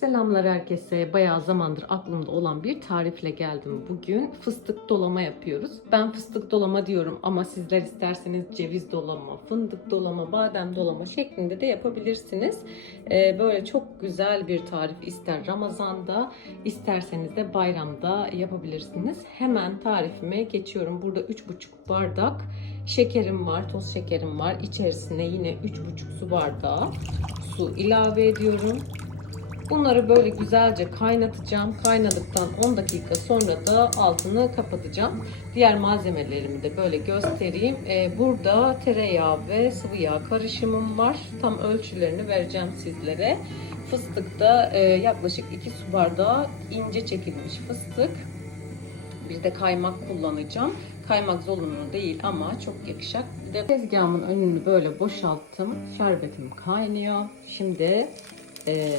Selamlar herkese. Bayağı zamandır aklımda olan bir tarifle geldim bugün. Fıstık dolama yapıyoruz. Ben fıstık dolama diyorum ama sizler isterseniz ceviz dolama, fındık dolama, badem dolama şeklinde de yapabilirsiniz. Ee, böyle çok güzel bir tarif ister Ramazan'da, isterseniz de bayramda yapabilirsiniz. Hemen tarifime geçiyorum. Burada 3,5 bardak şekerim var, toz şekerim var. İçerisine yine 3,5 su bardağı su ilave ediyorum. Bunları böyle güzelce kaynatacağım. Kaynadıktan 10 dakika sonra da altını kapatacağım. Diğer malzemelerimi de böyle göstereyim. Ee, burada tereyağı ve sıvı yağ karışımım var. Tam ölçülerini vereceğim sizlere. Fıstıkta e, yaklaşık 2 su bardağı ince çekilmiş fıstık. Bir de kaymak kullanacağım. Kaymak zorunlu değil ama çok yakışacak. Bir de tezgahımın önünü böyle boşalttım. Şerbetim kaynıyor. Şimdi e,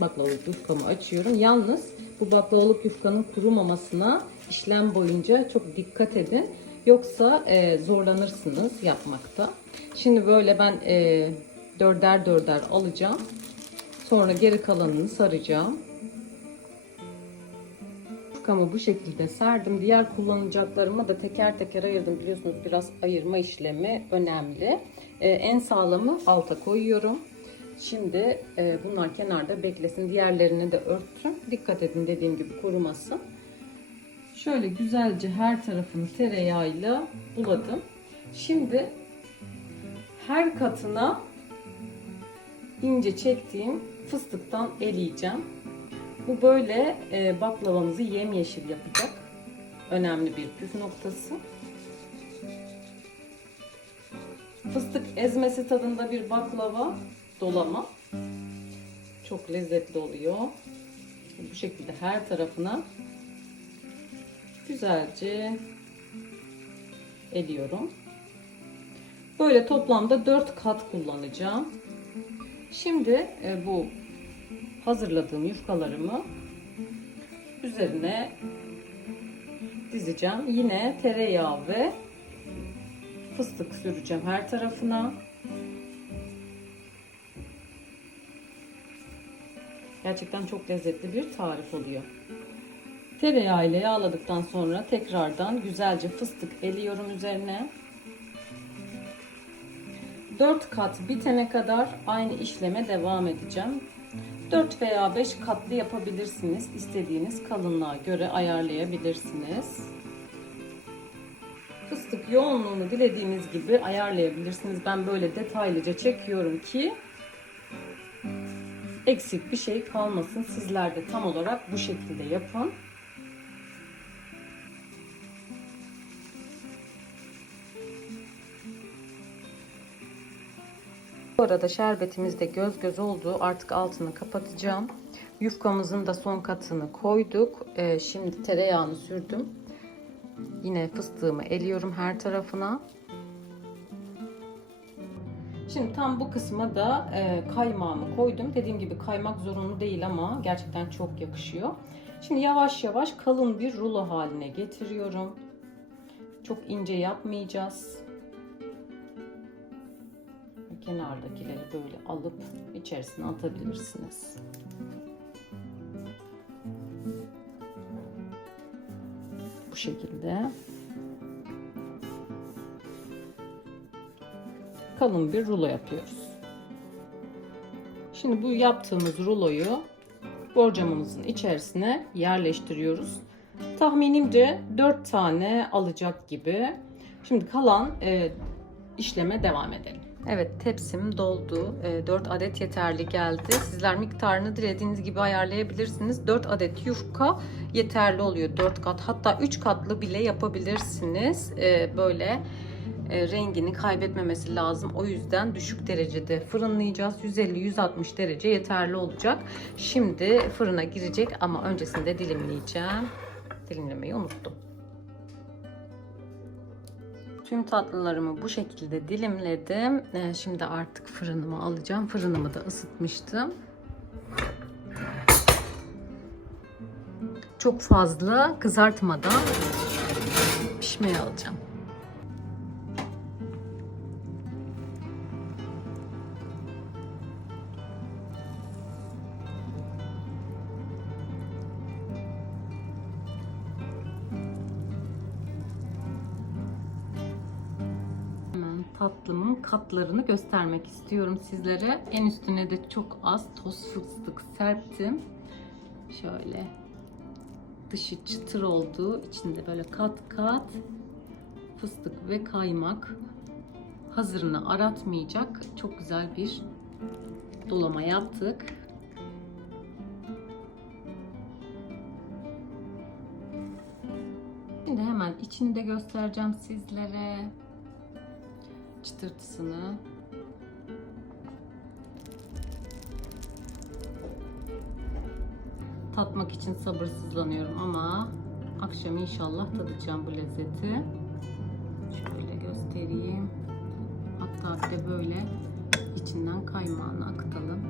baklavalık yufkamı açıyorum. Yalnız bu baklavalık yufkanın kurumamasına işlem boyunca çok dikkat edin. Yoksa e, zorlanırsınız yapmakta. Şimdi böyle ben e, dörder dörder alacağım. Sonra geri kalanını saracağım. Yufkamı bu şekilde serdim. Diğer kullanacaklarıma da teker teker ayırdım. Biliyorsunuz biraz ayırma işlemi önemli. E, en sağlamı alta koyuyorum. Şimdi e, bunlar kenarda beklesin. Diğerlerini de örttüm. Dikkat edin dediğim gibi kurumasın. Şöyle güzelce her tarafını tereyağıyla buladım. Şimdi her katına ince çektiğim fıstıktan eleyeceğim. Bu böyle e, baklavamızı yemyeşil yapacak. Önemli bir püf noktası. Fıstık ezmesi tadında bir baklava dolama. Çok lezzetli oluyor. Bu şekilde her tarafına güzelce eliyorum. Böyle toplamda 4 kat kullanacağım. Şimdi e, bu hazırladığım yufkalarımı üzerine dizeceğim. Yine tereyağı ve fıstık süreceğim her tarafına. Gerçekten çok lezzetli bir tarif oluyor. Tereyağı ile yağladıktan sonra tekrardan güzelce fıstık eliyorum üzerine. 4 kat bitene kadar aynı işleme devam edeceğim. 4 veya 5 katlı yapabilirsiniz. İstediğiniz kalınlığa göre ayarlayabilirsiniz. Fıstık yoğunluğunu dilediğiniz gibi ayarlayabilirsiniz. Ben böyle detaylıca çekiyorum ki eksik bir şey kalmasın. Sizler de tam olarak bu şekilde yapın. Bu arada şerbetimiz de göz göz oldu. Artık altını kapatacağım. Yufkamızın da son katını koyduk. Ee, şimdi tereyağını sürdüm. Yine fıstığımı eliyorum her tarafına. Şimdi tam bu kısma da e, kaymağımı koydum. Dediğim gibi kaymak zorunlu değil ama gerçekten çok yakışıyor. Şimdi yavaş yavaş kalın bir rulo haline getiriyorum. Çok ince yapmayacağız. Kenardakileri böyle alıp içerisine atabilirsiniz. Bu şekilde. Kalın bir rulo yapıyoruz. Şimdi bu yaptığımız ruloyu borcamımızın içerisine yerleştiriyoruz. Tahminimce 4 tane alacak gibi. Şimdi kalan e, işleme devam edelim. Evet tepsim doldu. E, 4 adet yeterli geldi. Sizler miktarını dilediğiniz gibi ayarlayabilirsiniz. 4 adet yufka yeterli oluyor. 4 kat hatta 3 katlı bile yapabilirsiniz. E, böyle e, rengini kaybetmemesi lazım. O yüzden düşük derecede fırınlayacağız. 150-160 derece yeterli olacak. Şimdi fırına girecek ama öncesinde dilimleyeceğim. Dilimlemeyi unuttum. Tüm tatlılarımı bu şekilde dilimledim. E, şimdi artık fırınımı alacağım. Fırınımı da ısıtmıştım. Çok fazla kızartmadan pişmeye alacağım. Tatlımın katlarını göstermek istiyorum sizlere. En üstüne de çok az toz fıstık serptim. Şöyle dışı çıtır olduğu içinde böyle kat kat fıstık ve kaymak hazırını aratmayacak çok güzel bir dolama yaptık. Şimdi hemen içini de göstereceğim sizlere. Çıtırtısını. Tatmak için sabırsızlanıyorum ama akşam inşallah tadacağım bu lezzeti. Şöyle göstereyim. Hatta bir de böyle içinden kaymağını akıtalım.